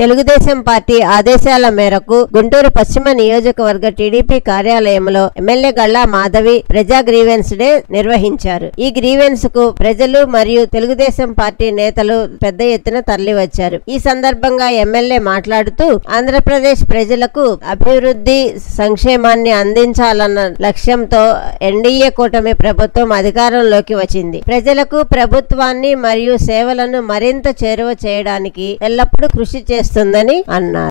Telugu Desam party ఆదేశాల మేరకు గుంటూరు పశ్చిమ నియోజకవర్గ టీడీపీ కార్యాలయంలో ఎమ్మెల్యే గల్లా మాధవి ప్రజా గ్రీవెన్స్ డే నిర్వహించారు. ఈ గ్రీవెన్స్ కు ప్రజలు మరియు తెలుగుదేశం పార్టీ నేతలు పెద్ద ఎత్తున తరలివచ్చారు. ఈ సందర్భంగా ఎమ్మెల్యే మాట్లాడుతూ ఆంధ్రప్రదేశ్ ప్రజలకు అభివృద్ధి సంక్షేమాన్ని అందించాలన్న లక్ష్యంతో ఎన్డీఏ కూటమి ప్రభుత్వం అధికారంలోకి వచ్చింది. ప్రజలకు ప్రభుత్వాన్ని మరియు సేవలను మరింత చేరువ చేయడానికి ఎల్లప్పుడూ కృషి చేస్తుందని అన్నారు.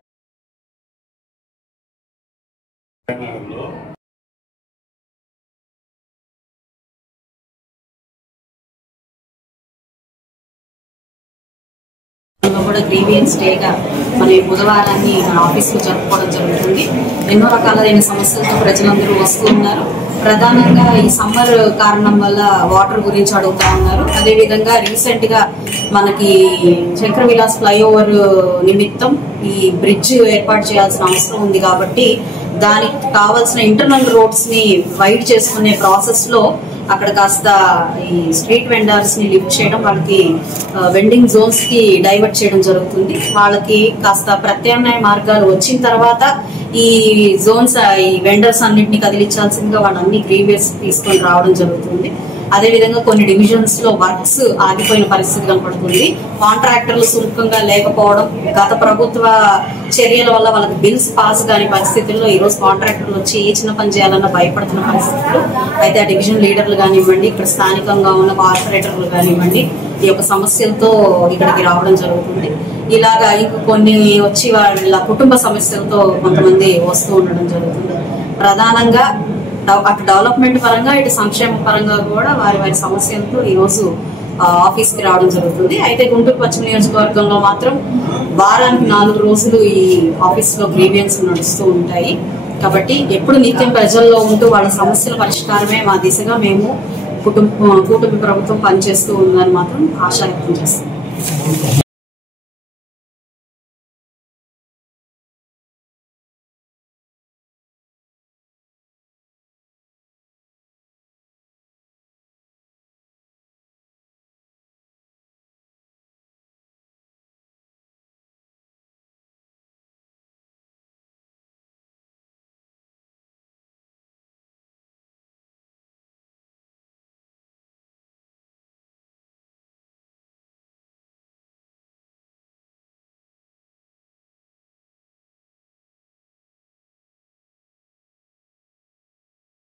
కూడా గ్రీవియన్స్ డేగా మన బుధవారాన్ని మన ఆఫీస్లో జరుపుకోవడం జరుగుతుంది. ఎన్నో రకాలైన సమస్యలతో ప్రజలందరూ వస్తూ ఉన్నారు. ప్రధానంగా ఈ సమ్మర్ కారణం వల్ల వాటర్ గురించి అడుగుతా ఉన్నారు. అదేవిధంగా రీసెంట్ గా మనకి చక్ర విలాస్ ఫ్లైఓవర్ నిమిత్తం ఈ బ్రిడ్జ్ ఏర్పాటు చేయాల్సిన అవసరం ఉంది కాబట్టి దానికి కావాల్సిన ఇంటర్నల్ రోడ్స్ ని వైడ్ చేసుకునే ప్రాసెస్ లో అక్కడ కాస్త ఈ స్ట్రీట్ వెండర్స్ ని లిఫ్ట్ చేయడం, వాళ్ళకి వెండింగ్ జోన్స్ కి డైవర్ట్ చేయడం జరుగుతుంది. వాళ్ళకి కాస్త ప్రత్యామ్నాయ మార్గాలు వచ్చిన తర్వాత ఈ జోన్స్ ఈ వెండర్స్ అన్నింటినీ కదిలించాల్సిందిగా వాళ్ళన్ని గ్రీవియస్ తీసుకొని రావడం జరుగుతుంది. అదేవిధంగా కొన్ని డివిజన్స్ లో వర్క్స్ ఆగిపోయిన పరిస్థితి కనపడుతుంది. కాంట్రాక్టర్లు సుముఖంగా లేకపోవడం, గత ప్రభుత్వ చర్యల వల్ల వాళ్ళకి బిల్స్ పాస్ కాని పరిస్థితుల్లో ఈ రోజు కాంట్రాక్టర్లు వచ్చి ఏ చిన్న పని చేయాలన్నా భయపడుతున్న పరిస్థితులు అయితే ఆ డివిజన్ లీడర్లు కానివ్వండి, ఇక్కడ స్థానికంగా ఉన్న కార్పొరేటర్లు కానివ్వండి ఈ యొక్క సమస్యలతో ఇక్కడికి రావడం జరుగుతుంది. ఇలాగా ఇంక కొన్ని వచ్చి వాళ్ళ కుటుంబ సమస్యలతో కొంతమంది వస్తూ ఉండడం జరుగుతుంది. ప్రధానంగా అటు డెవలప్మెంట్ పరంగా ఇటు సంక్షేమ పరంగా కూడా వారి వారి సమస్యలతో ఈ రోజు ఆఫీస్ కి రావడం జరుగుతుంది. అయితే గుంటూరు పశ్చిమ నియోజకవర్గంలో మాత్రం వారానికి 4 రోజులు ఈ ఆఫీస్ లో గ్రీవియన్స్ నడుస్తూ ఉంటాయి. కాబట్టి ఎప్పుడు నిత్యం ప్రజల్లో ఉంటూ వాళ్ళ సమస్యల పరిష్కారమే మా దిశగా మేము కూటమి ప్రభుత్వం పనిచేస్తూ ఉందని మాత్రం ఆశ వ్యక్తం చేస్తాం.